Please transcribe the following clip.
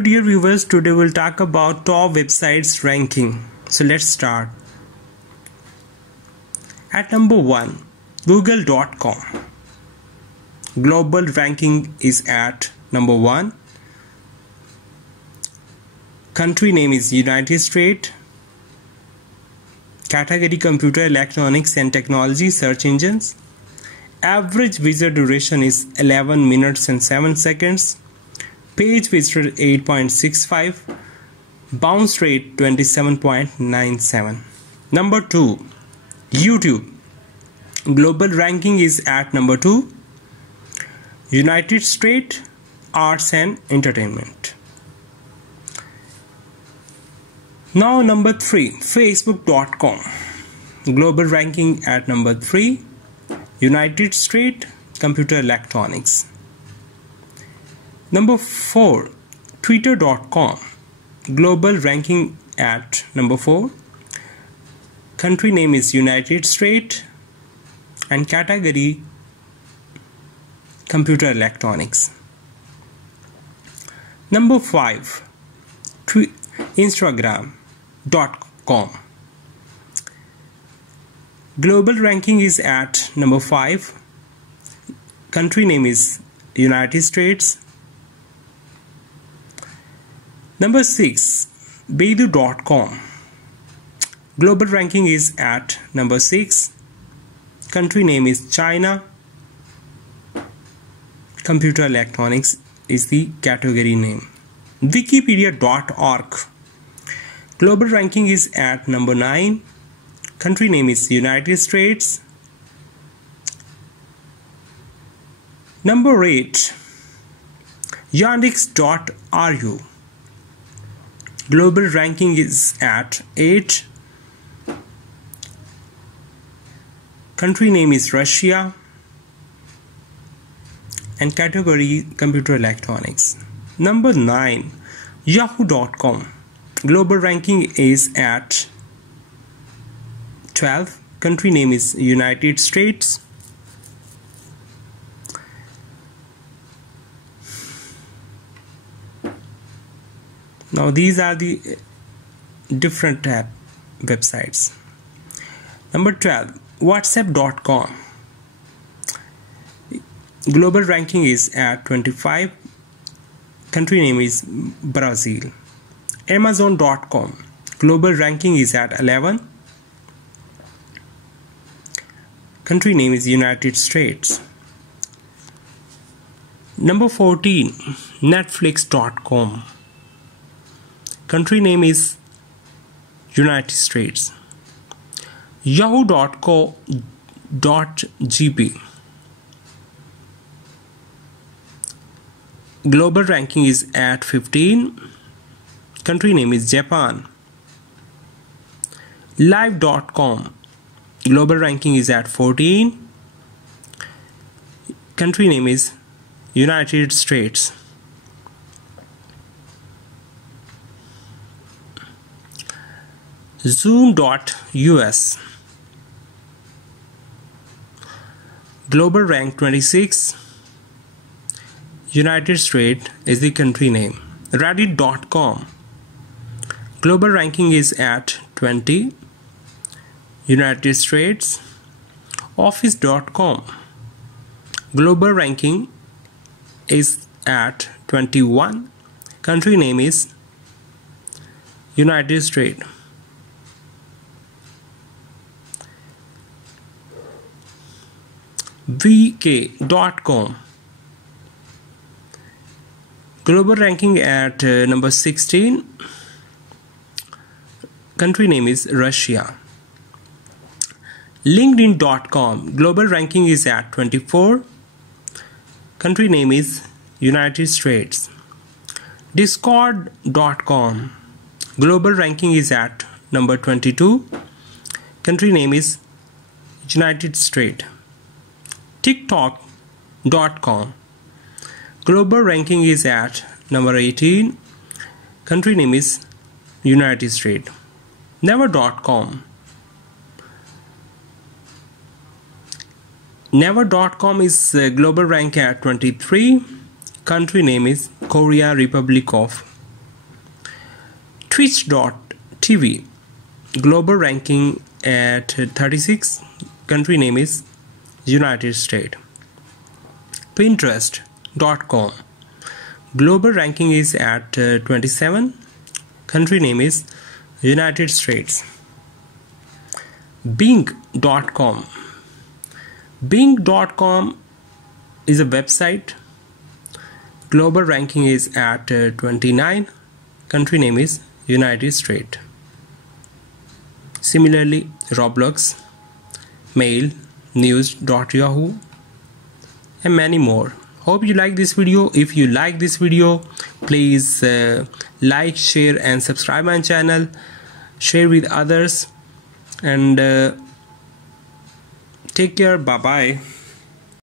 Dear viewers, today we'll talk about top websites ranking. So let's start. At number 1, google.com. Global ranking is at number 1. Country name is United States. Category computer, electronics and technology, search engines. Average visit duration is 11 minutes and 7 seconds. Page visited 8.65. Bounce rate 27.97. Number 2, YouTube. Global ranking is at number 2. United States, arts and entertainment. Now number 3, facebook.com. Global ranking at number 3. United States, computer electronics. Number 4, twitter.com. Global ranking at number 4. Country name is United States and category computer electronics. Number 5, instagram.com. Global ranking is at number 5. Country name is United States. Number 6, baidu.com. Global ranking is at number 6. Country name is China. Computer electronics is the category name. Wikipedia.org. Global ranking is at number 9. Country name is United States. Number 8, yandex.ru. Global ranking is at 8. Country name is Russia and category computer electronics. Number 9, yahoo.com. Global ranking is at 12. Country name is United States. Now these are the different websites. Number 12, whatsapp.com. Global ranking is at 25. Country name is Brazil. amazon.com. Global ranking is at 11. Country name is United States. Number 14, netflix.com. Country name is United States. yahoo.co.gp. Global ranking is at 15. Country name is Japan. live.com. Global ranking is at 14. Country name is United States. Zoom.us. Global rank 26. United States is the country name. Reddit.com. Global ranking is at 20. United States. Office.com. Global ranking is at 21. Country name is United States. vk.com. Global ranking at number 16. Country name is Russia. linkedin.com. Global ranking is at 24. Country name is United States. discord.com. Global ranking is at number 22. Country name is United States. tiktok.com. Global ranking is at number 18. Country name is United States. Never.com. Never.com is global rank at 23. Country name is Korea Republic of Twitch.tv, global ranking at 36, country name is United States. Pinterest.com, global ranking is at 27, country name is United States. Bing.com, Bing.com is a website, global ranking is at 29, country name is United States. Similarly, Roblox, Mail, News.yahoo, and many more. Hope you like this video. If you like this video, please like, share and subscribe my channel, share with others, and take care. Bye bye.